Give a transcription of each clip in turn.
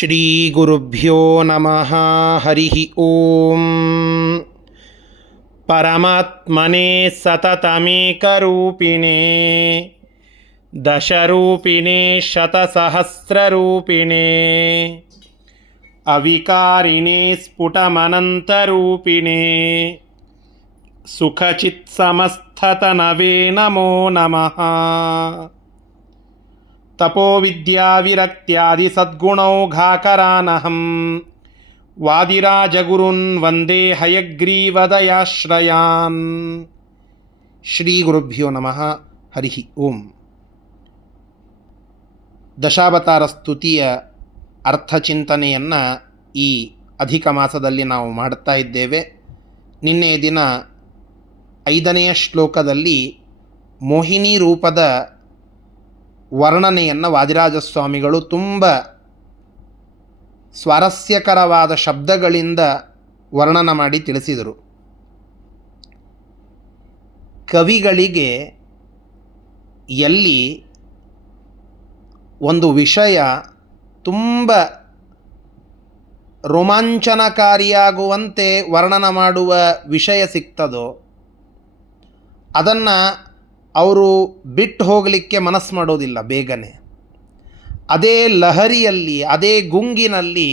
ಶ್ರೀ ಗುರುಭ್ಯೋ ನಮಃ. ಹರಿ ಓಂ. ಪರಮಾತ್ಮನೇ ಸತತಮೇಕರೂಪಿಣೇ ದಶರೂಪಿಣೇ ಶತಸಹಸ್ರರೂಪಿಣೇ ಅವಿಕಾರಿಣೇ ಸ್ಫುಟಮನಂತರೂಪಿಣೇ ಸುಖಚಿತ್ಸಮಸ್ಥತನವೇ ನಮೋ ನಮಃ. ತಪೋವಿದ್ಯಾವಿರಕ್ತ್ಯಾದಿ ಸದ್ಗುಣೌಘಾಕರಾನಹಂ ವಾದಿರಾಜಗುರುನ್ ವಂದೇ ಹಯಗ್ರೀವದಯಾಶ್ರಯಾನ್. ಶ್ರೀ ಗುರುಭ್ಯೋ ನಮಃ. ಹರಿ ಓಂ. ದಶಾವತಾರ ಸ್ತುತಿಯ ಅರ್ಥಚಿಂತನೆಯನ್ನು ಈ ಅಧಿಕ ಮಾಸದಲ್ಲಿ ನಾವು ಮಾಡುತ್ತಾ ಇದ್ದೇವೆ. ನಿನ್ನೆಯ ದಿನ 5ನೆಯ ಶ್ಲೋಕದಲ್ಲಿ ಮೋಹಿನಿ ರೂಪದ ವರ್ಣನೆಯನ್ನು ವಾದಿರಾಜಸ್ವಾಮಿಗಳು ತುಂಬ ಸ್ವಾರಸ್ಯಕರವಾದ ಶಬ್ದಗಳಿಂದ ವರ್ಣನ ಮಾಡಿ ತಿಳಿಸಿದರು. ಕವಿಗಳಿಗೆ ಎಲ್ಲಿ ಒಂದು ವಿಷಯ ತುಂಬ ರೋಮಾಂಚನಕಾರಿಯಾಗುವಂತೆ ವರ್ಣನ ಮಾಡುವ ವಿಷಯ ಸಿಗ್ತದೋ ಅದನ್ನು ಅವರು ಬಿಟ್ಟು ಹೋಗಲಿಕ್ಕೆ ಮನಸ್ಸು ಮಾಡೋದಿಲ್ಲ ಬೇಗನೆ. ಅದೇ ಲಹರಿಯಲ್ಲಿ, ಅದೇ ಗುಂಗಿನಲ್ಲಿ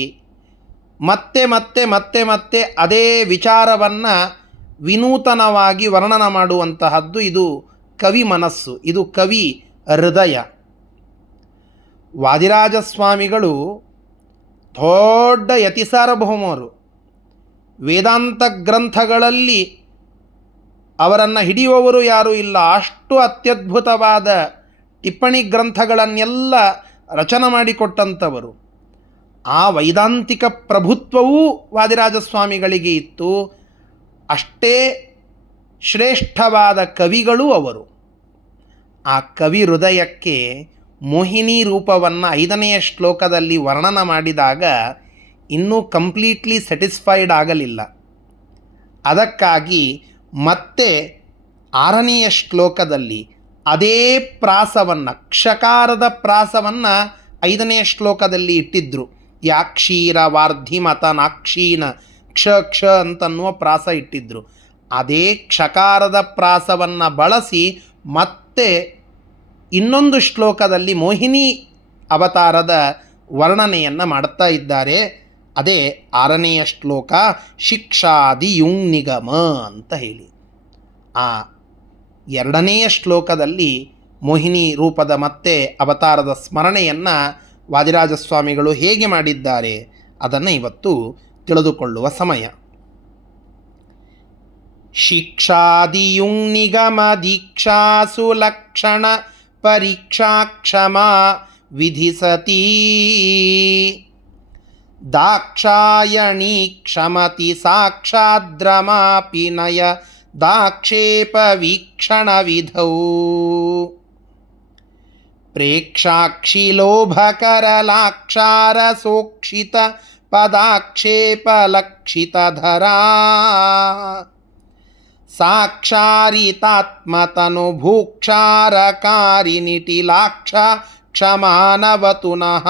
ಮತ್ತೆ ಮತ್ತೆ ಮತ್ತೆ ಮತ್ತೆ ಅದೇ ವಿಚಾರವನ್ನು ವಿನೂತನವಾಗಿ ವರ್ಣನ ಮಾಡುವಂತಹದ್ದು ಇದು ಕವಿ ಮನಸ್ಸು, ಇದು ಕವಿ ಹೃದಯ. ವಾದಿರಾಜಸ್ವಾಮಿಗಳು ದೊಡ್ಡ ಯತಿಸಾರ್ವಭೌಮರು. ವೇದಾಂತ ಗ್ರಂಥಗಳಲ್ಲಿ ಅವರನ್ನು ಹಿಡಿಯುವವರು ಯಾರೂ ಇಲ್ಲ. ಅಷ್ಟು ಅತ್ಯದ್ಭುತವಾದ ಟಿಪ್ಪಣಿ ಗ್ರಂಥಗಳನ್ನೆಲ್ಲ ರಚನೆ ಮಾಡಿಕೊಟ್ಟಂಥವರು. ಆ ವೈದಾಂತಿಕ ಪ್ರಭುತ್ವವೂ ವಾದಿರಾಜಸ್ವಾಮಿಗಳಿಗೆ ಇತ್ತು. ಅಷ್ಟೇ ಶ್ರೇಷ್ಠವಾದ ಕವಿಗಳೂ ಅವರು. ಆ ಕವಿ ಹೃದಯಕ್ಕೆ ಮೋಹಿನಿ ರೂಪವನ್ನು 5ನೆಯ ಶ್ಲೋಕದಲ್ಲಿ ವರ್ಣನ ಮಾಡಿದಾಗ ಇನ್ನೂ ಕಂಪ್ಲೀಟ್ಲಿ ಸ್ಯಾಟಿಸ್ಫೈಡ್ ಆಗಲಿಲ್ಲ. ಅದಕ್ಕಾಗಿ ಮತ್ತೆ 6ನೆಯ ಶ್ಲೋಕದಲ್ಲಿ ಅದೇ ಪ್ರಾಸವನ್ನು, ಕ್ಷಕಾರದ ಪ್ರಾಸವನ್ನು 5ನೆಯ ಶ್ಲೋಕದಲ್ಲಿ ಇಟ್ಟಿದ್ದರು. ಯಾಕ್ಷೀರ ವಾರ್ಧಿಮತ ನಾಕ್ಷೀನ ಕ್ಷ ಕ್ಷ ಅಂತನ್ನುವ ಪ್ರಾಸ ಇಟ್ಟಿದ್ದರು. ಅದೇ ಕ್ಷಕಾರದ ಪ್ರಾಸವನ್ನು ಬಳಸಿ ಮತ್ತೆ ಇನ್ನೊಂದು ಶ್ಲೋಕದಲ್ಲಿ ಮೋಹಿನಿ ಅವತಾರದ ವರ್ಣನೆಯನ್ನು ಮಾಡ್ತಾ ಇದ್ದಾರೆ. ಅದೇ 6ನೆಯ ಶ್ಲೋಕ, ಶಿಕ್ಷಾದಿ ಯುಂಗ್ ನಿಗಮ ಅಂತ ಹೇಳಿ. ಆ 2ನೆಯ ಶ್ಲೋಕದಲ್ಲಿ ಮೋಹಿನಿ ರೂಪದ ಮತ್ತೆ ಅವತಾರದ ಸ್ಮರಣೆಯನ್ನು ವಾದಿರಾಜಸ್ವಾಮಿಗಳು ಹೇಗೆ ಮಾಡಿದ್ದಾರೆ ಅದನ್ನು ಇವತ್ತು ತಿಳಿದುಕೊಳ್ಳುವ ಸಮಯ. ಶಿಕ್ಷಾದಿ ಯುಂಗ್ ನಿಗಮ ದೀಕ್ಷಾಸು ಲಕ್ಷಣ ಪರೀಕ್ಷಾ ಕ್ಷಮಾ ವಿಧಿಸತಿ ದಾಕ್ಷಾಯಣಿ ಕ್ಷಮತಿ ಸಾಕ್ಷಾದ್ರಮಾಪಿ ನಯ ದಾಕ್ಷೇಪ ವೀಕ್ಷಣ ವಿಧೌ ಪ್ರೇಕ್ಷಾಕ್ಷಿ ಲೋಭಕರಲಾಕ್ಷಾರ ಸೋಕ್ಷಿತ ಪದಾಕ್ಷೇಪ ಲಕ್ಷಿತಧರಾ ಸಾಕ್ಷಾರಿತಾತ್ಮತನು ಭೂಕ್ಷಾರಕಾರಿ ನಿಟಿಲಾಕ್ಷ ಕ್ಷಮಾನವತುನಃ.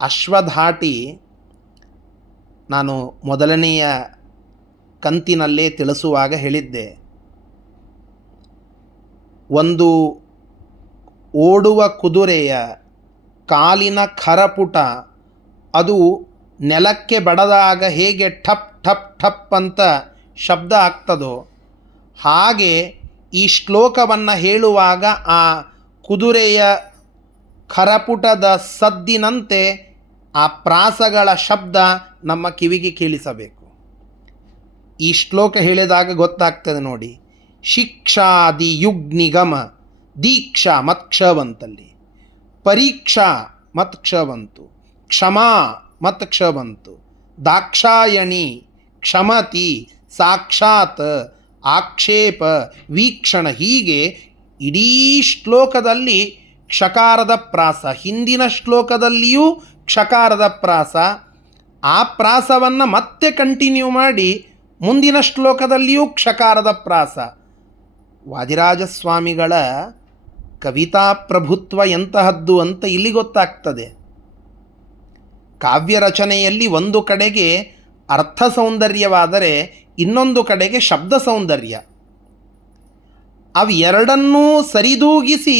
ಅಶ್ವಧಾಟಿ ನಾನು ಮೊದಲನೆಯ ಕಂತಿನಲ್ಲೇ ತಿಳಿಸುವಾಗ ಹೇಳಿದ್ದೆ, ಒಂದು ಓಡುವ ಕುದುರೆಯ ಕಾಲಿನ ಖರಪುಟ ಅದು ನೆಲಕ್ಕೆ ಬಡದಾಗ ಹೇಗೆ ಠಪ್ ಠಪ್ ಠಪ್ ಅಂತ ಶಬ್ದ ಆಗ್ತದೋ ಹಾಗೆ ಈ ಶ್ಲೋಕವನ್ನು ಹೇಳುವಾಗ ಆ ಕುದುರೆಯ ಖರಪುಟದ ಸದ್ದಿನಂತೆ ಆ ಪ್ರಾಸಗಳ ಶಬ್ದ ನಮ್ಮ ಕಿವಿಗೆ ಕೇಳಿಸಬೇಕು. ಈ ಶ್ಲೋಕ ಹೇಳಿದಾಗ ಗೊತ್ತಾಗ್ತದೆ ನೋಡಿ. ಶಿಕ್ಷಾದಿ ಯುಗ್ ನಿಗಮ, ದೀಕ್ಷಾ ಮತ್ಕ್ಷವಂತಲ್ಲಿ, ಪರೀಕ್ಷಾ ಮತ್ಕ್ಷವಂತು, ಕ್ಷಮಾ ಮತ್ಕ್ಷವಂತು, ದಾಕ್ಷಾಯಣಿ ಕ್ಷಮತಿ ಸಾಕ್ಷಾತ್ ಆಕ್ಷೇಪ ವೀಕ್ಷಣ. ಹೀಗೆ ಇಡೀ ಶ್ಲೋಕದಲ್ಲಿ ಕ್ಷಕಾರದ ಪ್ರಾಸ, ಹಿಂದಿನ ಶ್ಲೋಕದಲ್ಲಿಯೂ ಕ್ಷಕಾರದ ಪ್ರಾಸ, ಆ ಪ್ರಾಸವನ್ನು ಮತ್ತೆ ಕಂಟಿನ್ಯೂ ಮಾಡಿ ಮುಂದಿನ ಶ್ಲೋಕದಲ್ಲಿಯೂ ಕ್ಷಕಾರದ ಪ್ರಾಸ. ವಾದಿರಾಜಸ್ವಾಮಿಗಳ ಕವಿತಾ ಪ್ರಭುತ್ವ ಎಂತಹದ್ದು ಅಂತ ಇಲ್ಲಿ ಗೊತ್ತಾಗ್ತದೆ. ಕಾವ್ಯ ರಚನೆಯಲ್ಲಿ ಒಂದು ಕಡೆಗೆ ಅರ್ಥ ಸೌಂದರ್ಯವಾದರೆ ಇನ್ನೊಂದು ಕಡೆಗೆ ಶಬ್ದ ಸೌಂದರ್ಯ. ಅವೆರಡನ್ನೂ ಸರಿದೂಗಿಸಿ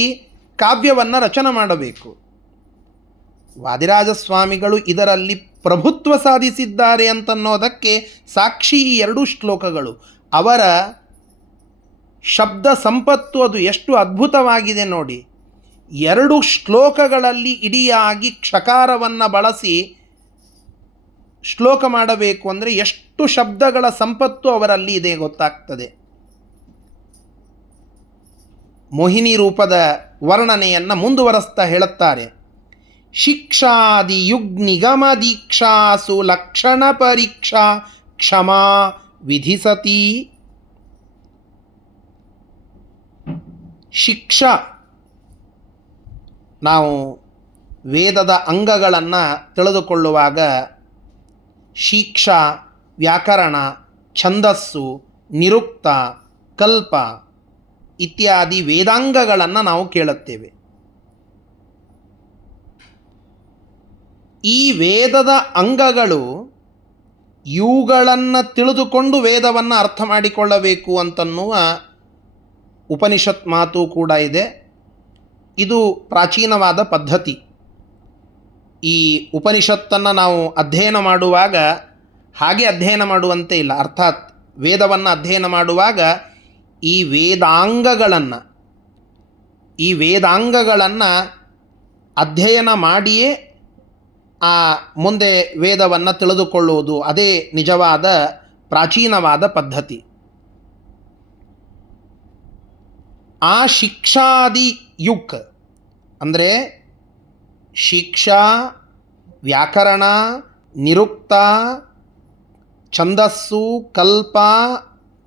ಕಾವ್ಯವನ್ನು ರಚನೆ ಮಾಡಬೇಕು. ವಾದಿರಾಜಸ್ವಾಮಿಗಳು ಇದರಲ್ಲಿ ಪ್ರಭುತ್ವ ಸಾಧಿಸಿದ್ದಾರೆ ಅಂತನ್ನೋದಕ್ಕೆ ಸಾಕ್ಷಿ ಈ ಎರಡೂ ಶ್ಲೋಕಗಳು. ಅವರ ಶಬ್ದ ಸಂಪತ್ತು ಅದು ಎಷ್ಟು ಅದ್ಭುತವಾಗಿದೆ ನೋಡಿ. ಎರಡು ಶ್ಲೋಕಗಳಲ್ಲಿ ಇಡಿಯಾಗಿ ಕ್ಷಕಾರವನ್ನು ಬಳಸಿ ಶ್ಲೋಕ ಮಾಡಬೇಕು ಅಂದರೆ ಎಷ್ಟು ಶಬ್ದಗಳ ಸಂಪತ್ತು ಅವರಲ್ಲಿ ಇದೆ ಗೊತ್ತಾಗ್ತದೆ. ಮೋಹಿನಿ ರೂಪದ ವರ್ಣನೆಯನ್ನು ಮುಂದುವರೆಸ್ತಾ ಹೇಳುತ್ತಾರೆ. ಶಿಕ್ಷಾದಿ ಯುಗ್ ನಿಗಮ ದೀಕ್ಷಾಸು ಲಕ್ಷಣ ಪರೀಕ್ಷಾ ಕ್ಷಮಾ ವಿಧಿಸತಿ. ಶಿಕ್ಷಾ, ನಾವು ವೇದದ ಅಂಗಗಳನ್ನು ತಿಳಿದುಕೊಳ್ಳುವಾಗ ಶಿಕ್ಷಾ, ವ್ಯಾಕರಣ, ಛಂದಸ್ಸು, ನಿರುಕ್ತ, ಕಲ್ಪ ಇತ್ಯಾದಿ ವೇದಾಂಗಗಳನ್ನು ನಾವು ಕೇಳುತ್ತೇವೆ. ಈ ವೇದದ ಅಂಗಗಳು ಇವುಗಳನ್ನು ತಿಳಿದುಕೊಂಡು ವೇದವನ್ನು ಅರ್ಥ ಮಾಡಿಕೊಳ್ಳಬೇಕು ಅಂತನ್ನುವ ಉಪನಿಷತ್ ಮಾತು ಕೂಡ ಇದೆ. ಇದು ಪ್ರಾಚೀನವಾದ ಪದ್ಧತಿ. ಈ ಉಪನಿಷತ್ತನ್ನು ನಾವು ಅಧ್ಯಯನ ಮಾಡುವಾಗ ಹಾಗೆ ಅಧ್ಯಯನ ಮಾಡುವಂತೆ ಇಲ್ಲ. ಅರ್ಥಾತ್ ವೇದವನ್ನು ಅಧ್ಯಯನ ಮಾಡುವಾಗ ಈ ವೇದಾಂಗಗಳನ್ನು ಅಧ್ಯಯನ ಮಾಡಿಯೇ ಮುಂದೆ ವೇದವನ್ನು ತಿಳಿದುಕೊಳ್ಳುವುದು, ಅದೇ ನಿಜವಾದ ಪ್ರಾಚೀನವಾದ ಪದ್ಧತಿ. ಆ ಶಿಕ್ಷಾದಿ ಯುಕ್ ಅಂದರೆ ಶಿಕ್ಷಾ, ವ್ಯಾಕರಣ, ನಿರುಕ್ತ, ಛಂದಸ್ಸು, ಕಲ್ಪ,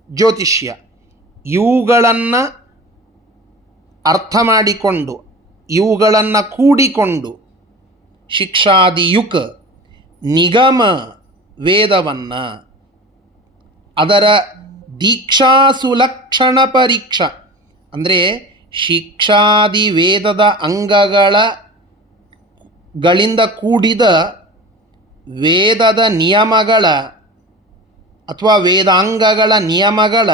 ಜ್ಯೋತಿಷ್ಯ ಇವುಗಳನ್ನು ಅರ್ಥ ಮಾಡಿಕೊಂಡು ಇವುಗಳನ್ನು ಕೂಡಿಕೊಂಡು ಶಿಕ್ಷಾದಿಯುಕ್ ನಿಗಮ ವೇದವನ್ನು ಅದರ ದೀಕ್ಷಾಸುಲಕ್ಷಣ ಪರೀಕ್ಷಾ ಅಂದರೆ ಶಿಕ್ಷಾದಿ ವೇದದ ಗಳಿಂದ ಕೂಡಿದ ವೇದದ ನಿಯಮಗಳ ಅಥವಾ ವೇದಾಂಗಗಳ ನಿಯಮಗಳ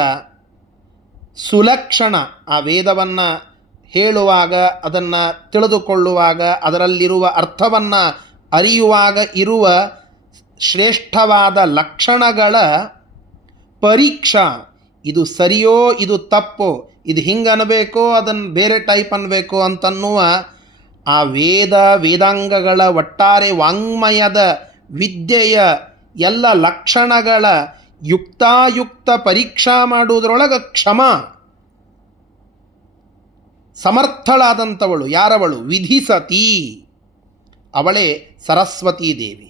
ಸುಲಕ್ಷಣ, ಆ ವೇದವನ್ನು ಹೇಳುವಾಗ ಅದನ್ನು ತಿಳಿದುಕೊಳ್ಳುವಾಗ ಅದರಲ್ಲಿರುವ ಅರ್ಥವನ್ನು ಅರಿಯುವಾಗ ಇರುವ ಶ್ರೇಷ್ಠವಾದ ಲಕ್ಷಣಗಳ ಪರೀಕ್ಷಾ. ಇದು ಸರಿಯೋ ಇದು ತಪ್ಪೋ, ಇದು ಹಿಂಗೆ ಅನ್ನಬೇಕೋ ಅದನ್ನು ಬೇರೆ ಟೈಪ್ ಅನ್ನಬೇಕೋ ಅಂತನ್ನುವ ಆ ವೇದಾಂಗಗಳ ಒಟ್ಟಾರೆ ವಾಂಗ್ಮಯದ ವಿದ್ಯೆಯ ಎಲ್ಲ ಲಕ್ಷಣಗಳ ಯುಕ್ತಾಯುಕ್ತ ಪರೀಕ್ಷಾ ಮಾಡುವುದರೊಳಗೆ ಕ್ಷಮ ಸಮರ್ಥಳಾದಂಥವಳು ಯಾರವಳು? ವಿಧಿಸತಿ, ಅವಳೇ ಸರಸ್ವತೀ ದೇವಿ.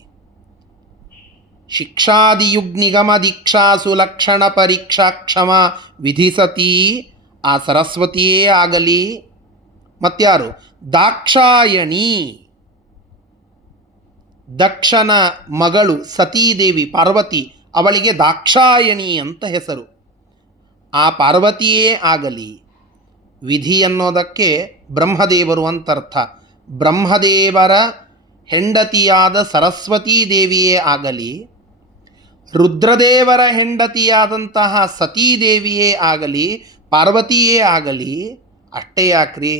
ಶಿಕ್ಷಾದಿಯುಗ್ ನಿಗಮ ದೀಕ್ಷಾಸು ಲಕ್ಷಣ ಪರೀಕ್ಷಾ ಕ್ಷಮ ವಿಧಿಸತಿ, ಆ ಸರಸ್ವತಿಯೇ ಆಗಲಿ. ಮತ್ಯಾರು? ದಾಕ್ಷಾಯಣಿ, ದಕ್ಷನ ಮಗಳು ಸತೀದೇವಿ ಪಾರ್ವತಿ, ಅವಳಿಗೆ ದಾಕ್ಷಾಯಣಿ ಅಂತ ಹೆಸರು. ಆ ಪಾರ್ವತಿಯೇ ಆಗಲಿ. ವಿಧಿ ಅನ್ನೋದಕ್ಕೆ ಬ್ರಹ್ಮದೇವರು ಅಂತರ್ಥ. ಬ್ರಹ್ಮದೇವರ ಹೆಂಡತಿಯಾದ ಸರಸ್ವತೀ ದೇವಿಯೇ ಆಗಲಿ, ರುದ್ರದೇವರ ಹೆಂಡತಿಯಾದಂತಹ ಸತೀದೇವಿಯೇ ಆಗಲಿ, ಪಾರ್ವತಿಯೇ ಆಗಲಿ, ಅಷ್ಟೇ ಯಾಕ್ರಿ,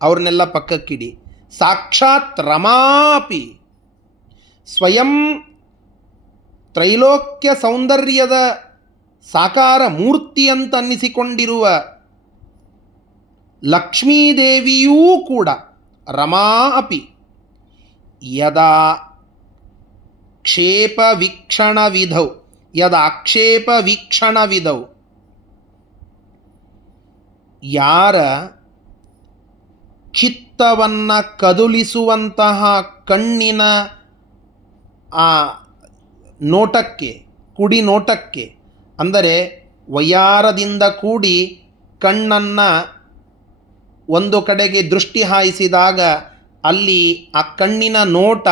ಅವ್ರನ್ನೆಲ್ಲ ಪಕ್ಕಕ್ಕಿಡಿ. ಸಾಕ್ಷಾತ್ ರಮಾಪಿ, ಸ್ವಯಂ ತ್ರೈಲೋಕ್ಯ ಸೌಂದರ್ಯದ ಸಾಕಾರ ಮೂರ್ತಿ ಅಂತ ಅನ್ನಿಸಿಕೊಂಡಿರುವ ಲಕ್ಷ್ಮೀದೇವಿಯೂ ಕೂಡ ರಮಾ ಅಪಿ ಯದಾ ಕ್ಷೇಪ ವೀಕ್ಷಣ ವಿಧೌ ಯದಾಕ್ಷೇಪ ವೀಕ್ಷಣ ವಿಧೌ, ಯಾರ ಚಿತ್ತವನ್ನು ಕದುಲಿಸುವಂತಹ ಕಣ್ಣಿನ ಆ ನೋಟಕ್ಕೆ, ಕುಡಿ ನೋಟಕ್ಕೆ, ಅಂದರೆ ವಯ್ಯಾರದಿಂದ ಕೂಡಿ ಕಣ್ಣನ್ನು ಒಂದು ಕಡೆಗೆ ದೃಷ್ಟಿ ಹಾಯಿಸಿದಾಗ ಅಲ್ಲಿ ಆ ಕಣ್ಣಿನ ನೋಟ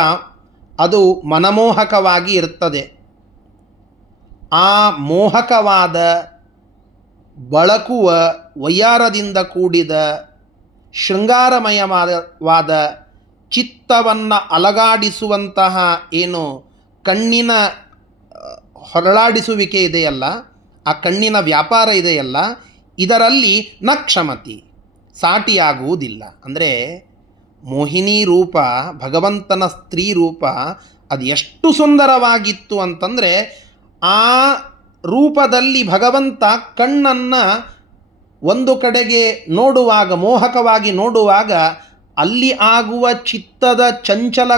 ಅದು ಮನಮೋಹಕವಾಗಿ ಇರ್ತದೆ. ಆ ಮೋಹಕವಾದ ಬಳಕುವ ವಯ್ಯಾರದಿಂದ ಕೂಡಿದ ಶೃಂಗಾರಮಯವಾದ ಚಿತ್ತವನ್ನು ಅಲಗಾಡಿಸುವಂತಹ ಏನು ಕಣ್ಣಿನ ಹೊರಳಾಡಿಸುವಿಕೆ ಇದೆಯಲ್ಲ, ಆ ಕಣ್ಣಿನ ವ್ಯಾಪಾರ ಇದೆಯಲ್ಲ, ಇದರಲ್ಲಿ ನ ಕ್ಷಮತಿ, ಸಾಟಿಯಾಗುವುದಿಲ್ಲ. ಅಂದರೆ ಮೋಹಿನಿ ರೂಪ, ಭಗವಂತನ ಸ್ತ್ರೀ ರೂಪ ಅದು ಎಷ್ಟು ಸುಂದರವಾಗಿತ್ತು ಅಂತಂದರೆ, ಆ ರೂಪದಲ್ಲಿ ಭಗವಂತ ಕಣ್ಣನ್ನು ಒಂದು ಕಡೆಗೆ ನೋಡುವಾಗ, ಮೋಹಕವಾಗಿ ನೋಡುವಾಗ, ಅಲ್ಲಿ ಆಗುವ ಚಿತ್ತದ ಚಂಚಲ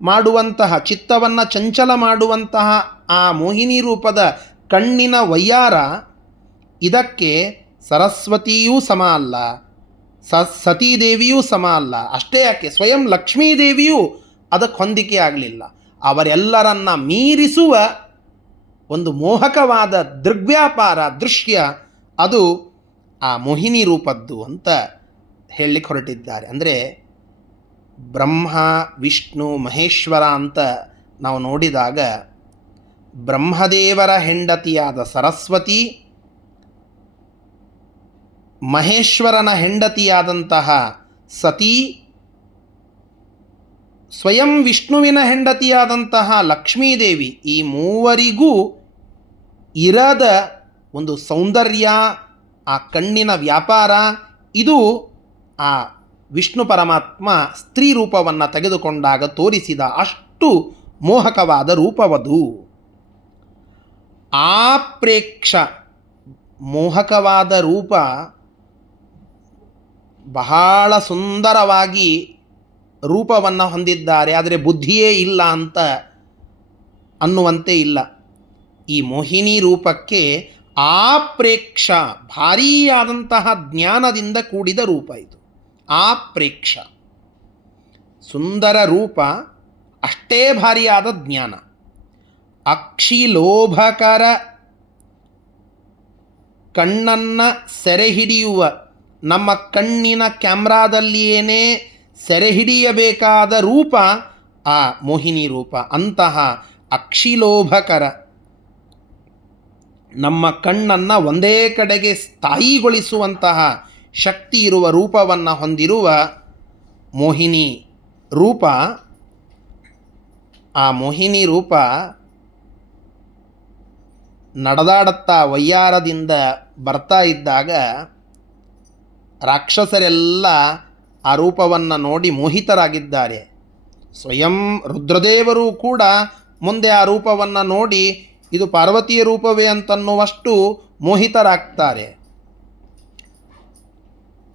ಮಾಡುವಂತಹ, ಚಿತ್ತವನ್ನು ಚಂಚಲ ಮಾಡುವಂತಹ ಆ ಮೋಹಿನಿ ರೂಪದ ಕಣ್ಣಿನ ವಯ್ಯಾರ, ಇದಕ್ಕೆ ಸರಸ್ವತಿಯೂ ಸಮ ಅಲ್ಲ, ಸತೀದೇವಿಯೂ ಸಮ ಅಲ್ಲ. ಅಷ್ಟೇ ಯಾಕೆ, ಸ್ವಯಂ ಲಕ್ಷ್ಮೀದೇವಿಯೂ ಅದಕ್ಕೆ ಹೊಂದಿಕೆ ಆಗಲಿಲ್ಲ. ಅವರೆಲ್ಲರನ್ನ ಮೀರಿಸುವ ಒಂದು ಮೋಹಕವಾದ ದೃಗ್ವ್ಯಾಪಾರ ದೃಶ್ಯ ಅದು ಆ ಮೋಹಿನಿ ರೂಪದ್ದು ಅಂತ ಹೇಳಲಿಕ್ಕೆ ಹೊರಟಿದ್ದಾರೆ. ಅಂದರೆ ಬ್ರಹ್ಮ, ವಿಷ್ಣು, ಮಹೇಶ್ವರ ಅಂತ ನಾವು ನೋಡಿದಾಗ, ಬ್ರಹ್ಮದೇವರ ಹೆಂಡತಿಯಾದ ಸರಸ್ವತಿ, ಮಹೇಶ್ವರನ ಹೆಂಡತಿಯಾದಂತಹ ಸತಿ, ಸ್ವಯಂ ವಿಷ್ಣುವಿನ ಹೆಂಡತಿಯಾದಂತಹ ಲಕ್ಷ್ಮೀದೇವಿ, ಈ ಮೂವರಿಗೂ ಇರದ ಒಂದು ಸೌಂದರ್ಯ, ಆ ಕಣ್ಣಿನ ವ್ಯಾಪಾರ, ಇದು ಆ ವಿಷ್ಣು ಪರಮಾತ್ಮ ಸ್ತ್ರೀ ರೂಪವನ್ನು ತೆಗೆದುಕೊಂಡಾಗ ತೋರಿಸಿದ ಅಷ್ಟು ಮೋಹಕವಾದ ರೂಪವದು. ಆ ಪ್ರೇಕ್ಷ ಮೋಹಕವಾದ ರೂಪ ಬಹಳ ಸುಂದರವಾಗಿ ರೂಪವನ್ನು ಹೊಂದಿದ್ದಾರೆ, ಆದರೆ ಬುದ್ಧಿಯೇ ಇಲ್ಲ ಅಂತ ಅನ್ನುವಂತೆ ಇಲ್ಲ. ಈ ಮೋಹಿನಿ ರೂಪಕ್ಕೆ ಆ ಪ್ರೇಕ್ಷ, ಭಾರೀಯಾದಂತಹ ಜ್ಞಾನದಿಂದ ಕೂಡಿದ ರೂಪ ಇದು. ಆ ಪ್ರೇಕ್ಷ ಸುಂದರ ರೂಪ, ಅಷ್ಟೇ ಭಾರಿಯಾದ ಜ್ಞಾನ. ಅಕ್ಷಿಲೋಭಕರ, ಕಣ್ಣನ್ನು ಸೆರೆ ಹಿಡಿಯುವ, ನಮ್ಮ ಕಣ್ಣಿನ ಕ್ಯಾಮ್ರಾದಲ್ಲಿಯೇ ಸೆರೆ ಹಿಡಿಯಬೇಕಾದ ರೂಪ ಆ ಮೋಹಿನಿ ರೂಪ. ಅಂತಹ ಅಕ್ಷಿಲೋಭಕರ, ನಮ್ಮ ಕಣ್ಣನ್ನು ಒಂದೇ ಕಡೆಗೆ ಸ್ಥಾಯಿಗೊಳಿಸುವಂತಹ ಶಕ್ತಿ ಇರುವ ರೂಪವನ್ನು ಹೊಂದಿರುವ ಮೋಹಿನಿ ರೂಪ. ಆ ಮೋಹಿನಿ ರೂಪ ನಡೆದಾಡುತ್ತಾ ವಯ್ಯಾರದಿಂದ ಬರ್ತಾ ಇದ್ದಾಗ ರಾಕ್ಷಸರೆಲ್ಲ ಆ ರೂಪವನ್ನು ನೋಡಿ ಮೋಹಿತರಾಗಿದ್ದಾರೆ. ಸ್ವಯಂ ರುದ್ರದೇವರು ಕೂಡ ಮುಂದೆ ಆ ರೂಪವನ್ನು ನೋಡಿ ಇದು ಪಾರ್ವತಿಯ ರೂಪವೇ ಅಂತನ್ನುವಷ್ಟು ಮೋಹಿತರಾಗ್ತಾರೆ.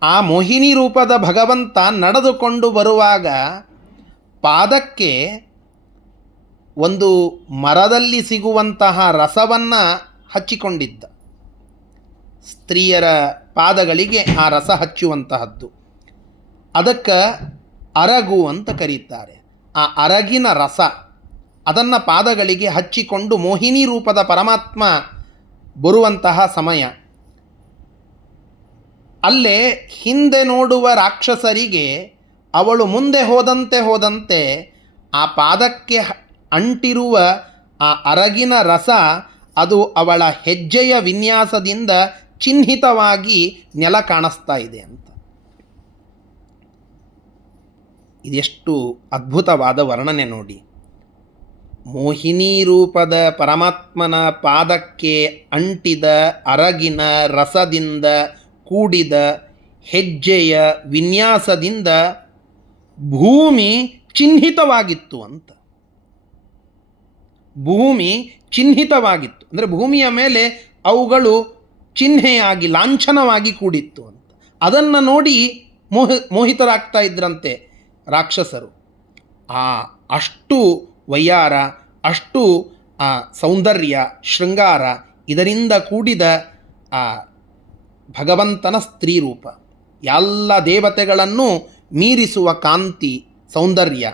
ಆ ಮೋಹಿನಿ ರೂಪದ ಭಗವಂತ ನಡೆದುಕೊಂಡು ಬರುವಾಗ ಪಾದಕ್ಕೆ ಒಂದು ಮರದಲ್ಲಿ ಸಿಗುವಂತಹ ರಸವನ್ನು ಹಚ್ಚಿಕೊಂಡಿದ್ದ. ಸ್ತ್ರೀಯರ ಪಾದಗಳಿಗೆ ಆ ರಸ ಹಚ್ಚುವಂತಹದ್ದು, ಅದಕ್ಕೆ ಅರಗು ಅಂತ ಕರೀತಾರೆ. ಆ ಅರಗಿನ ರಸ ಅದನ್ನು ಪಾದಗಳಿಗೆ ಹಚ್ಚಿಕೊಂಡು ಮೋಹಿನಿ ರೂಪದ ಪರಮಾತ್ಮ ಬರುವಂತಹ ಸಮಯ, ಅಲ್ಲೇ ಹಿಂದೆ ನೋಡುವ ರಾಕ್ಷಸರಿಗೆ ಅವಳು ಮುಂದೆ ಹೋದಂತೆ ಆ ಪಾದಕ್ಕೆ ಅಂಟಿರುವ ಆ ಅರಗಿನ ರಸ ಅದು ಅವಳ ಹೆಜ್ಜೆಯ ವಿನ್ಯಾಸದಿಂದ ಚಿಹ್ನಿತವಾಗಿ ನೆಲ ಕಾಣಿಸ್ತಾ ಇದೆ ಅಂತ. ಇದೆಷ್ಟು ಅದ್ಭುತವಾದ ವರ್ಣನೆ ನೋಡಿ. ಮೋಹಿನಿ ರೂಪದ ಪರಮಾತ್ಮನ ಪಾದಕ್ಕೆ ಅಂಟಿದ ಅರಗಿನ ರಸದಿಂದ ಕೂಡಿದ ಹೆಜ್ಜೆಯ ವಿನ್ಯಾಸದಿಂದ ಭೂಮಿ ಚಿಹ್ನಿತವಾಗಿತ್ತು ಅಂತ. ಭೂಮಿ ಚಿಹ್ನಿತವಾಗಿತ್ತು ಅಂದರೆ ಭೂಮಿಯ ಮೇಲೆ ಅವುಗಳು ಚಿಹ್ನೆಯಾಗಿ ಲಾಂಛನವಾಗಿ ಕೂಡಿತ್ತು ಅಂತ. ಅದನ್ನು ನೋಡಿ ಮೋಹಿತರಾಗ್ತಾ ಇದ್ರಂತೆ ರಾಕ್ಷಸರು. ಅಷ್ಟು ವಯ್ಯಾರ, ಅಷ್ಟು ಸೌಂದರ್ಯ, ಶೃಂಗಾರ ಇದರಿಂದ ಕೂಡಿದ ಆ ಭಗವಂತನ ಸ್ತ್ರೀ ರೂಪ, ಎಲ್ಲ ದೇವತೆಗಳನ್ನು ಮೀರಿಸುವ ಕಾಂತಿ, ಸೌಂದರ್ಯ.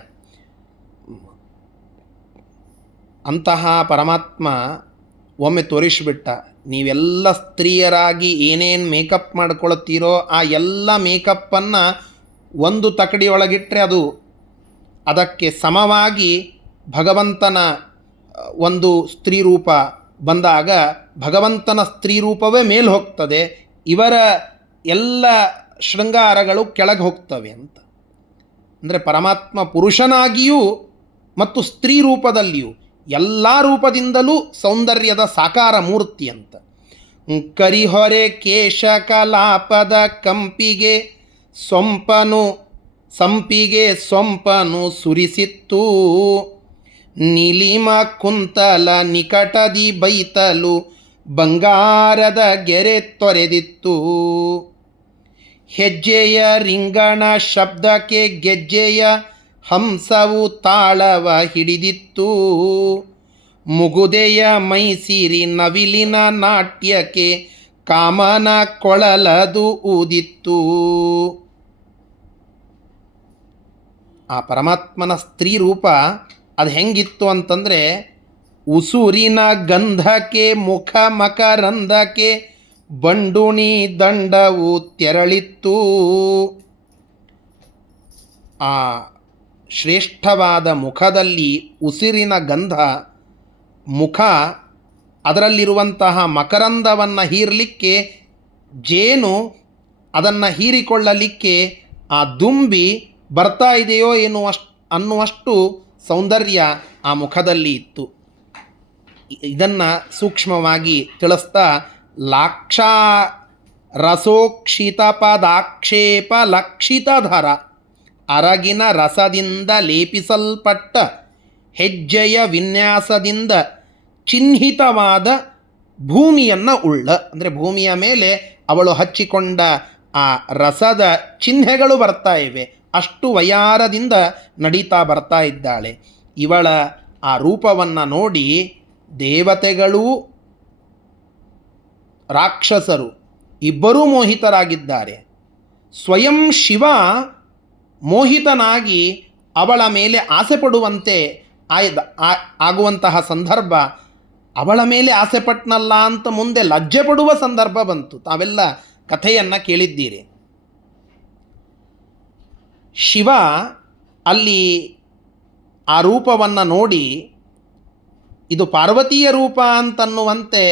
ಅಂತಹ ಪರಮಾತ್ಮ ಒಮ್ಮೆ ತೋರಿಸಿಬಿಟ್ಟ, ನೀವೆಲ್ಲ ಸ್ತ್ರೀಯರಾಗಿ ಏನೇನು ಮೇಕಪ್ ಮಾಡ್ಕೊಳ್ತೀರೋ ಆ ಎಲ್ಲ ಮೇಕಪ್ಪನ್ನು ಒಂದು ತಕಡಿಯೊಳಗಿಟ್ಟರೆ ಅದಕ್ಕೆ ಸಮವಾಗಿ ಭಗವಂತನ ಒಂದು ಸ್ತ್ರೀ ರೂಪ ಬಂದಾಗ ಭಗವಂತನ ಸ್ತ್ರೀ ರೂಪವೇ ಮೇಲೆ ಹೋಗ್ತದೆ. ಇವರ ಎಲ್ಲ ಶೃಂಗಾರಗಳು ಕೆಳಗೆ ಹೋಗ್ತವೆ ಅಂತ. ಅಂದರೆ ಪರಮಾತ್ಮ ಪುರುಷನಾಗಿಯೂ ಮತ್ತು ಸ್ತ್ರೀ ರೂಪದಲ್ಲಿಯೂ ಎಲ್ಲ ರೂಪದಿಂದಲೂ ಸೌಂದರ್ಯದ ಸಾಕಾರ ಮೂರ್ತಿ ಅಂತ. ಕರಿಹೊರೆ ಕೇಶ ಕಲಾಪದ ಸಂಪಿಗೆ ಸೊಂಪನು ಸುರಿಸಿತ್ತು, ನಿಲಿಮ ಕುಂತಲ ನಿಕಟದಿ ಬೈತಲು ಬಂಗಾರದ ಗೆರೆ ತೊರೆದಿತ್ತು. ಹೆಜ್ಜೆಯ ರಿಂಗಣ ಶಬ್ದಕ್ಕೆ ಗೆಜ್ಜೆಯ ಹಂಸವು ತಾಳವ ಹಿಡಿದಿತ್ತು, ಮುಗುದೆಯ ಮೈಸಿರಿ ನವಿಲಿನ ನಾಟ್ಯಕ್ಕೆ ಕಾಮನ ಕೊಳಲದು ಊದಿತ್ತು. ಆ ಪರಮಾತ್ಮನ ಸ್ತ್ರೀ ರೂಪ ಅದು ಹೆಂಗಿತ್ತು ಅಂತಂದರೆ, ಉಸುರಿನ ಗಂಧಕ್ಕೆ ಮುಖ ಮಕರಂದಕ್ಕೆ ಬಂಡುಣಿ ದಂಡವು ತೆರಳಿತ್ತು. ಆ ಶ್ರೇಷ್ಠವಾದ ಮುಖದಲ್ಲಿ ಉಸಿರಿನ ಗಂಧ, ಮುಖ ಅದರಲ್ಲಿರುವಂತಹ ಮಕರಂದವನ್ನು ಹೀರಲಿಕ್ಕೆ ಜೇನು ಅದನ್ನು ಹೀರಿಕೊಳ್ಳಲಿಕ್ಕೆ ಆ ದುಂಬಿ ಬರ್ತಾ ಇದೆಯೋ ಅನ್ನುವಷ್ಟು ಸೌಂದರ್ಯ ಆ ಮುಖದಲ್ಲಿ ಇತ್ತು. ಇದನ್ನು ಸೂಕ್ಷ್ಮವಾಗಿ ತಿಳಿಸ್ತಾ, ಲಾಕ್ಷಾ ರಸೋಕ್ಷಿತ ಪದಾಕ್ಷೇಪ ಲಕ್ಷಿತಧರ, ಅರಗಿನ ರಸದಿಂದ ಲೇಪಿಸಲ್ಪಟ್ಟ ಹೆಜ್ಜೆಯ ವಿನ್ಯಾಸದಿಂದ ಚಿಹ್ನಿತವಾದ ಭೂಮಿಯನ್ನು ಉಳ್ಳ, ಅಂದರೆ ಭೂಮಿಯ ಮೇಲೆ ಅವಳು ಹಚ್ಚಿಕೊಂಡ ಆ ರಸದ ಚಿಹ್ನೆಗಳು ಬರ್ತಾ ಇವೆ, ಅಷ್ಟು ವಯಾರದಿಂದ ನಡೀತಾ ಬರ್ತಾ ಇದ್ದಾಳೆ. ಇವಳ ಆ ರೂಪವನ್ನು ನೋಡಿ ದೇವತೆಗಳೂ ರಾಕ್ಷಸರು ಇಬ್ಬರೂ ಮೋಹಿತರಾಗಿದ್ದಾರೆ. ಸ್ವಯಂ ಶಿವ ಮೋಹಿತನಾಗಿ ಅವಳ ಮೇಲೆ ಆಸೆ ಪಡುವಂತೆ ಆಗುವಂತಹ ಸಂದರ್ಭ, ಅವಳ ಮೇಲೆ ಆಸೆ ಪಟ್ನಲ್ಲ ಅಂತ ಮುಂದೆ ಲಜ್ಜೆ ಪಡುವ ಸಂದರ್ಭ ಬಂತು. ತಾವೆಲ್ಲ ಕಥೆಯನ್ನು ಕೇಳಿದ್ದೀರಿ. ಶಿವ ಅಲ್ಲಿ ಆ ರೂಪವನ್ನು ನೋಡಿ ಇದು ಪಾರ್ವತಿಯ ರೂಪ ಅಂತನ್ನುವಂತೆ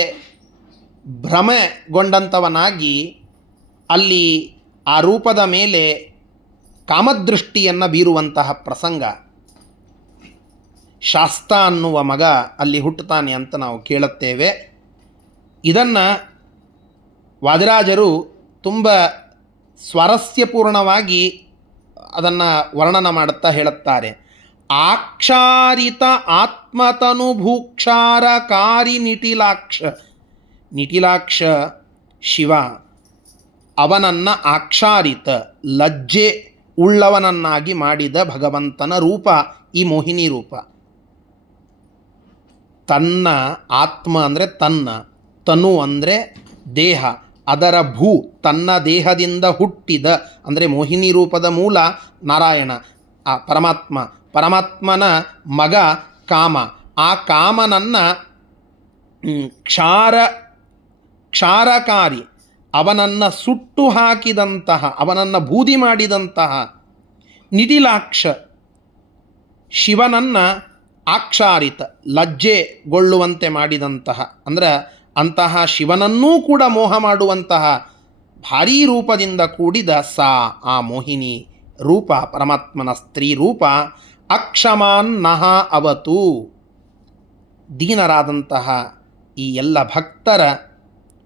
ಭ್ರಮೆಗೊಂಡಂಥವನಾಗಿ ಅಲ್ಲಿ ಆ ರೂಪದ ಮೇಲೆ ಕಾಮದೃಷ್ಟಿಯನ್ನು ಬೀರುವಂತಹ ಪ್ರಸಂಗ. ಶಾಸ್ತ ಅನ್ನುವ ಮಗ ಅಲ್ಲಿ ಹುಟ್ಟುತ್ತಾನೆ ಅಂತ ನಾವು ಕೇಳುತ್ತೇವೆ. ಇದನ್ನು ವಾದಿರಾಜರು ತುಂಬ ಸ್ವಾರಸ್ಯಪೂರ್ಣವಾಗಿ ಅದನ್ನು ವರ್ಣನ ಮಾಡುತ್ತಾ ಹೇಳುತ್ತಾರೆ. ಆಕ್ಷಾರಿತ ಆತ್ಮತನುಭೂಕ್ಷಾರಕಾರಿ ನಿಟಿಲಾಕ್ಷ ಶಿವ ಅವನನ್ನು ಆಕ್ಷಾರಿತ ಲಜ್ಜೆ ಉಳ್ಳವನನ್ನಾಗಿ ಮಾಡಿದ ಭಗವಂತನ ರೂಪ ಈ ಮೋಹಿನಿ ರೂಪ. ತನ್ನ ಆತ್ಮ ಅಂದರೆ ತನ್ನ, ತನು ಅಂದರೆ ದೇಹ, ಅದರ ಭೂ ತನ್ನ ದೇಹದಿಂದ ಹುಟ್ಟಿದ ಅಂದರೆ ಮೋಹಿನಿ ರೂಪದ ಮೂಲ ನಾರಾಯಣ ಆ ಪರಮಾತ್ಮನ ಮಗ ಕಾಮ. ಆ ಕಾಮನನ್ನು ಕ್ಷಾರಕಾರಿ ಅವನನ್ನು ಸುಟ್ಟು ಹಾಕಿದಂತಹ, ಅವನನ್ನು ಬೂದಿ ಮಾಡಿದಂತಹ ನಿಟಿಲಾಕ್ಷ ಶಿವನನ್ನು ಆಕ್ಷಾರಿತ ಲಜ್ಜೆಗೊಳ್ಳುವಂತೆ ಮಾಡಿದಂತಹ, ಅಂದರೆ ಅಂತಹ ಶಿವನನ್ನೂ ಕೂಡ ಮೋಹ ಮಾಡುವಂತಹ ಭಾರೀ ರೂಪದಿಂದ ಕೂಡಿದ ಆ ಮೋಹಿನಿ ರೂಪ ಪರಮಾತ್ಮನ ಸ್ತ್ರೀ ರೂಪ ಅಕ್ಷಮಾನ್ನಹ ಅವತು. ದೀನರಾದಂತಹ ಈ ಎಲ್ಲ ಭಕ್ತರ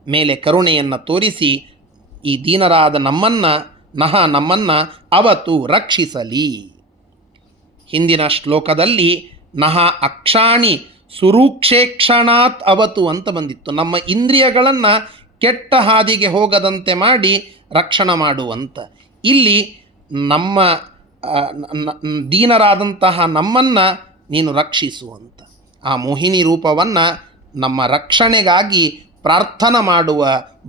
ಮೇಲೆ ಕರುಣೆಯನ್ನು ತೋರಿಸಿ ಈ ದೀನರಾದ ನಮ್ಮನ್ನು ಅವತು ರಕ್ಷಿಸಲಿ. ಹಿಂದಿನ ಶ್ಲೋಕದಲ್ಲಿ ನಹ ಅಕ್ಷಾಣಿ ಸುರೂಕ್ಷೇಕ್ಷಣಾತ್ ಅವತು ಅಂತ ಬಂದಿತ್ತು. ನಮ್ಮ ಇಂದ್ರಿಯಗಳನ್ನು ಕೆಟ್ಟ ಹಾದಿಗೆ ಹೋಗದಂತೆ ಮಾಡಿ ರಕ್ಷಣೆ ಮಾಡುವಂತ. ಇಲ್ಲಿ ನಮ್ಮ ದೀನರಾದಂತಹ ನಮ್ಮನ್ನು ನೀನು ರಕ್ಷಿಸುವಂತ ಆ ಮೋಹಿನಿ ರೂಪವನ್ನು ನಮ್ಮ ರಕ್ಷಣೆಗಾಗಿ ಪ್ರಾರ್ಥನೆ ಮಾಡುವ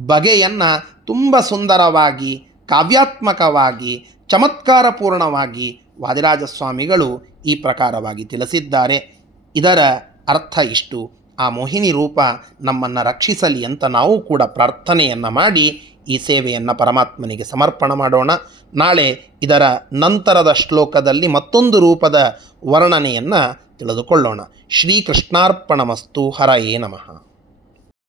ಬಗೆಯನ್ನು ತುಂಬ ಸುಂದರವಾಗಿ, ಕಾವ್ಯಾತ್ಮಕವಾಗಿ, ಚಮತ್ಕಾರಪೂರ್ಣವಾಗಿ ವಾದಿರಾಜಸ್ವಾಮಿಗಳು ಈ ಪ್ರಕಾರವಾಗಿ ತಿಳಿಸಿದ್ದಾರೆ. ಇದರ ಅರ್ಥ ಇಷ್ಟು. ಆ ಮೋಹಿನಿ ರೂಪ ನಮ್ಮನ್ನು ರಕ್ಷಿಸಲಿ ಅಂತ ನಾವು ಕೂಡ ಪ್ರಾರ್ಥನೆಯನ್ನು ಮಾಡಿ ಈ ಸೇವೆಯನ್ನು ಪರಮಾತ್ಮನಿಗೆ ಸಮರ್ಪಣೆ ಮಾಡೋಣ. ನಾಳೆ ಇದರ ನಂತರದ ಶ್ಲೋಕದಲ್ಲಿ ಮತ್ತೊಂದು ರೂಪದ ವರ್ಣನೆಯನ್ನು ತಿಳಿದುಕೊಳ್ಳೋಣ. ಶ್ರೀಕೃಷ್ಣಾರ್ಪಣಮಸ್ತು. ಹರಯೇ ನಮಃ.